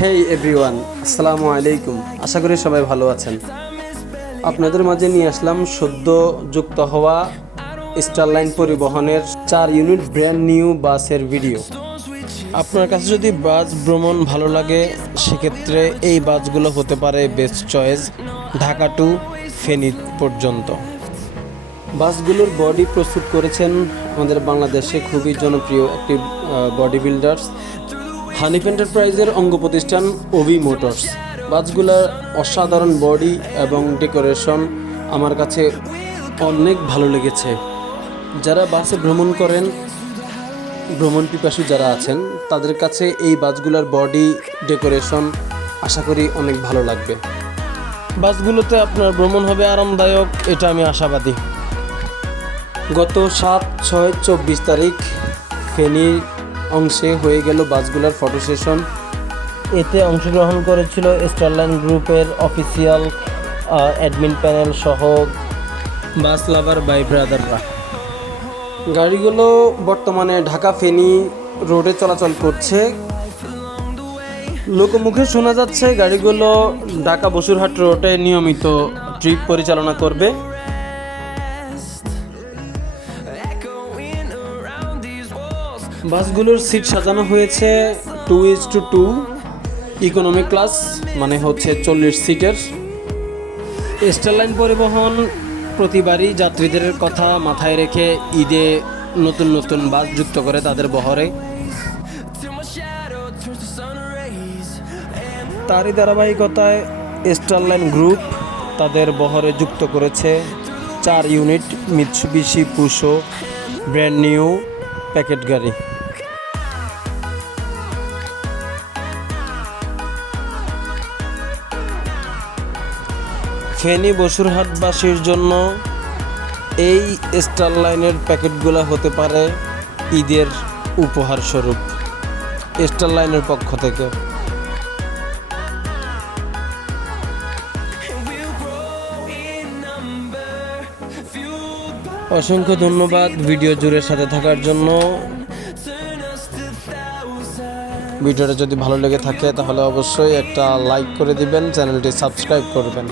হেই everyone আসসালামু আলাইকুম। আশা করি সবাই ভালো আছেন। আপনাদের মাঝে নিয়ে আসলাম সদ্য যুক্ত হওয়া স্টারলাইন পরিবহনের চার ইউনিট ব্র্যান্ড নিউ বাসের ভিডিও আপনার কাছে যদি বাস ভ্রমণ ভালো লাগে, সেক্ষেত্রে এই বাসগুলো হতে পারে best choice Dhaka to Feni পর্যন্ত। বাসগুলোর বডি প্রস্তুত করেছেন আমাদের বাংলাদেশে খুবই জনপ্রিয় একটি বডি বিল্ডার্স হানিফ এন্টারপ্রাইজের অঙ্গ প্রতিষ্ঠান ওভি মোটরস বাসগুলোর অসাধারণ বডি এবং ডেকোরেশন আমার কাছে অনেক ভালো লেগেছে। যারা বাসে ভ্রমণ করেন, ভ্রমণ পিপাসু যারা আছেন, তাদের কাছে এই বাসগুলোর বডি, ডেকোরেশন আশা করি অনেক ভালো লাগবে। বাসগুলোতে আপনার ভ্রমণ হবে আরামদায়ক, এটা আমি আশাবাদী। গত সাত, ছয়, চব্বিশ তারিখ ফেনীর অংশে হয়ে গেল বাসগুলোর ফটো সেশন এতে অংশগ্রহণ করেছিল স্টারলাইন গ্রুপের অফিসিয়াল অ্যাডমিন প্যানেল সহ বাস লাভার বাই ব্রাদাররা। গাড়িগুলো বর্তমানে ঢাকা ফেনী রোডে চলাচল করছে। লোকমুখে শোনা যাচ্ছে গাড়িগুলো ঢাকা বসুরহাট রোডে নিয়মিত ট্রিপ পরিচালনা করবে। বাসগুলোর সিট সাজানো হয়েছে two is two two economy class মানে হচ্ছে চল্লিশ সিটের। স্টারলাইন পরিবহন প্রতিবারই যাত্রীদের কথা মাথায় রেখে ঈদে নতুন নতুন বাস যুক্ত করে তাদের বহরে। তারই ধারাবাহিকতায় স্টারলাইন গ্রুপ তাদের বহরে যুক্ত করেছে চার unit, Mitsubishi, Fuso, brand new packet গাড়ি। ফেনী বসুরহাটবাসীর জন্য এই স্টার লাইনের প্যাকেটগুলো হতে পারে ঈদের উপহার স্বরূপ স্টার লাইনের পক্ষ থেকে। অসংখ্য ধন্যবাদ ভিডিও জুড়ে সাথে থাকার জন্য। ভিডিওটা যদি ভালো লেগে থাকে তাহলে অবশ্যই একটা লাইক করে দিবেন, চ্যানেলটি সাবস্ক্রাইব করবেন।